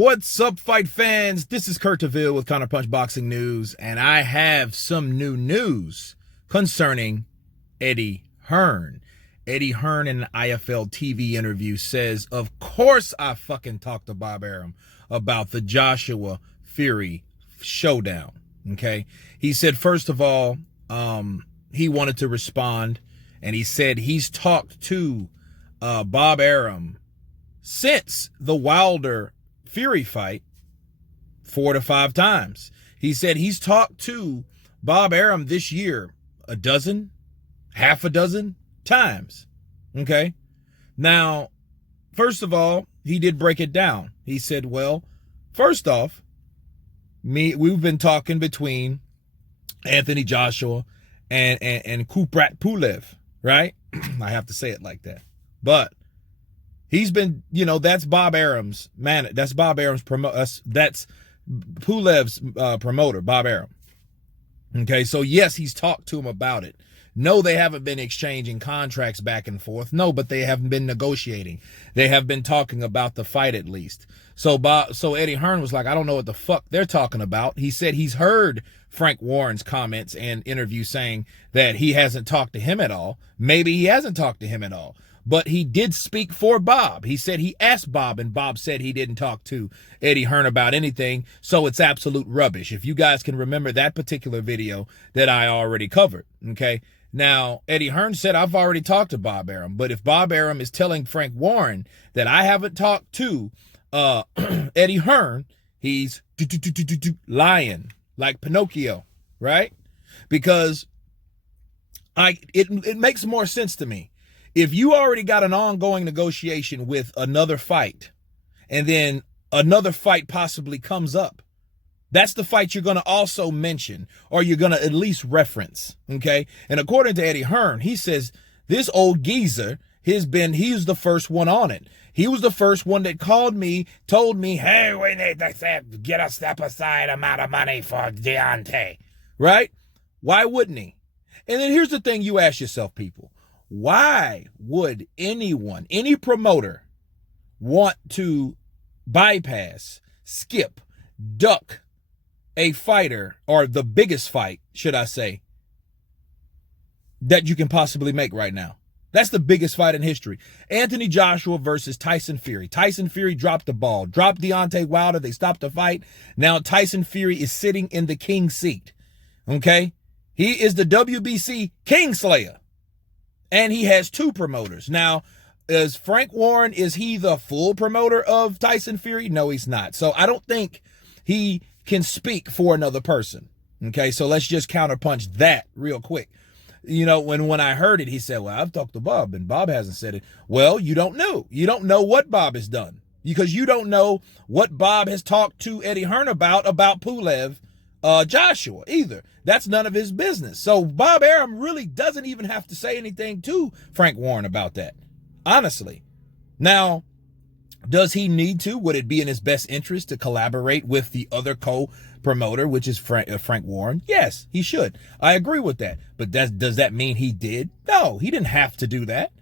What's up, fight fans? This is Kurt DeVille with Counterpunch Boxing News, and I have some new news concerning Eddie Hearn. Eddie Hearn in an IFL TV interview says, of course I fucking talked to Bob Arum about the Joshua Fury showdown, okay? He said, first of all, he wanted to respond, and he said he's talked to Bob Arum since the Wilder Fury fight 4 to 5 times. He said he's talked to Bob Arum this year a dozen, half a dozen times. Okay. Now, first of all, he did break it down. He said, well, first off, we've been talking between Anthony Joshua and Kubrat Pulev, right? I have to say it like that. But he's been, that's Bob Arum's man. That's Bob Arum's that's Pulev's promoter, Bob Arum. Okay, so yes, he's talked to him about it. No, they haven't been exchanging contracts back and forth. No, but they haven't been negotiating. They have been talking about the fight at least. So Eddie Hearn was like, I don't know what the fuck they're talking about. He said he's heard Frank Warren's comments and interview saying that he hasn't talked to him at all. Maybe he hasn't talked to him at all. But he did speak for Bob. He said he asked Bob, and Bob said he didn't talk to Eddie Hearn about anything, so it's absolute rubbish. If you guys can remember that particular video that I already covered, okay? Now, Eddie Hearn said, I've already talked to Bob Arum, but if Bob Arum is telling Frank Warren that I haven't talked to Eddie Hearn, he's lying like Pinocchio, right? Because it makes more sense to me. If you already got an ongoing negotiation with another fight, and then another fight possibly comes up, that's the fight you're going to also mention, or you're going to at least reference, okay? And according to Eddie Hearn, he says this old geezer he's the first one on it. He was the first one that called me, told me, hey, we need to get a step aside amount of money for Deontay, right? Why wouldn't he? And then here's the thing you ask yourself, people. Why would anyone, any promoter, want to bypass, skip, duck a fighter, or the biggest fight, should I say, that you can possibly make right now? That's the biggest fight in history. Anthony Joshua versus Tyson Fury. Tyson Fury dropped the ball, dropped Deontay Wilder. They stopped the fight. Now Tyson Fury is sitting in the king seat. Okay? He is the WBC Kingslayer. And he has 2 promoters. Now, is Frank Warren, is he the full promoter of Tyson Fury? No, he's not. So I don't think he can speak for another person. Okay, so let's just counterpunch that real quick. When I heard it, he said, well, I've talked to Bob, and Bob hasn't said it. Well, you don't know. You don't know what Bob has done, because you don't know what Bob has talked to Eddie Hearn about Pulev Joshua either. That's none of his business. So Bob Arum really doesn't even have to say anything to Frank Warren about that, honestly. Now, does he need to? Would it be in his best interest to collaborate with the other co-promoter, which is Frank Warren? Yes, he should. I agree with that. But does that mean he did? No, he didn't have to do that.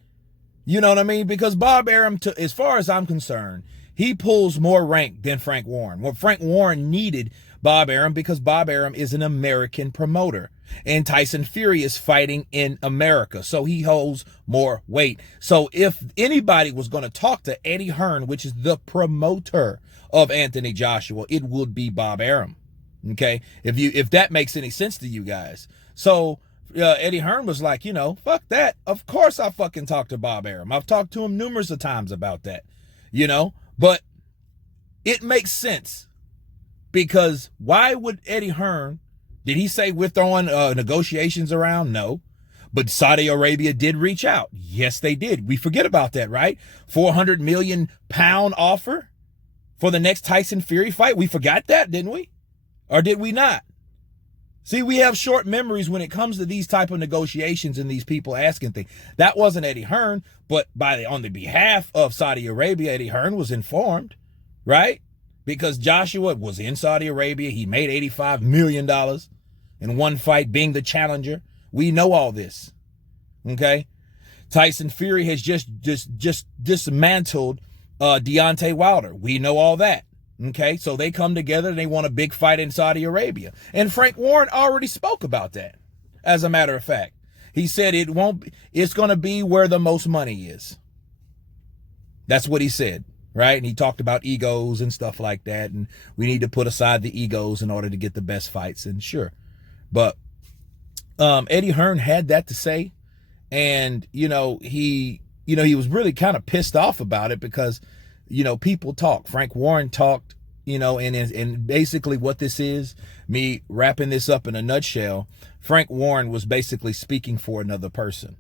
You know what I mean? Because Bob Arum, as far as I'm concerned, he pulls more rank than Frank Warren. Well, Frank Warren needed Bob Arum because Bob Arum is an American promoter, and Tyson Fury is fighting in America, so he holds more weight. So if anybody was going to talk to Eddie Hearn, which is the promoter of Anthony Joshua, it would be Bob Arum. Okay, if that makes any sense to you guys. So Eddie Hearn was like, fuck that. Of course I fucking talked to Bob Arum. I've talked to him numerous of times about that, but it makes sense. Because why would Eddie Hearn, did he say we're throwing negotiations around? No. But Saudi Arabia did reach out. Yes, they did. We forget about that, right? 400 million pound offer for the next Tyson Fury fight. We forgot that, didn't we? Or did we not? See, we have short memories when it comes to these type of negotiations and these people asking things. That wasn't Eddie Hearn, but on the behalf of Saudi Arabia, Eddie Hearn was informed, right? Because Joshua was in Saudi Arabia. He made $85 million in one fight being the challenger. We know all this, okay? Tyson Fury has just dismantled Deontay Wilder. We know all that. Okay, so they come together and they want a big fight in Saudi Arabia. And Frank Warren already spoke about that. As a matter of fact, he said it's going to be where the most money is. That's what he said, right? And he talked about egos and stuff like that. And we need to put aside the egos in order to get the best fights. And sure. But Eddie Hearn had that to say. And, he was really kind of pissed off about it because, people talk. Frank Warren talked, and basically what this is, me wrapping this up in a nutshell, Frank Warren was basically speaking for another person.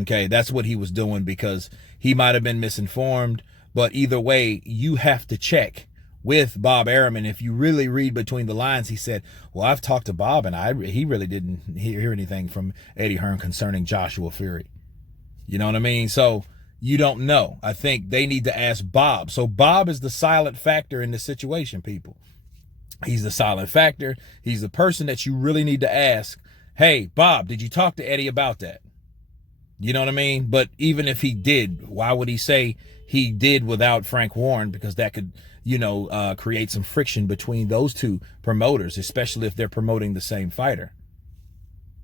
Okay, that's what he was doing because he might have been misinformed. But either way, you have to check with Bob Arum. And if you really read between the lines, he said, well, I've talked to Bob and he really didn't hear anything from Eddie Hearn concerning Joshua Fury. You know what I mean? So you don't know. I think they need to ask Bob. So Bob is the silent factor in this situation, people. He's the silent factor. He's the person that you really need to ask, hey, Bob, did you talk to Eddie about that? You know what I mean? But even if he did, why would he say he did without Frank Warren? Because that could, create some friction between those two promoters, especially if they're promoting the same fighter.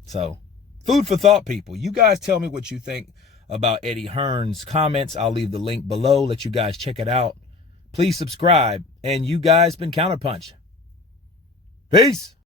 So, food for thought, people. You guys tell me what you think about Eddie Hearn's comments. I'll leave the link below. Let you guys check it out. Please subscribe. And you guys been Counterpunch. Peace.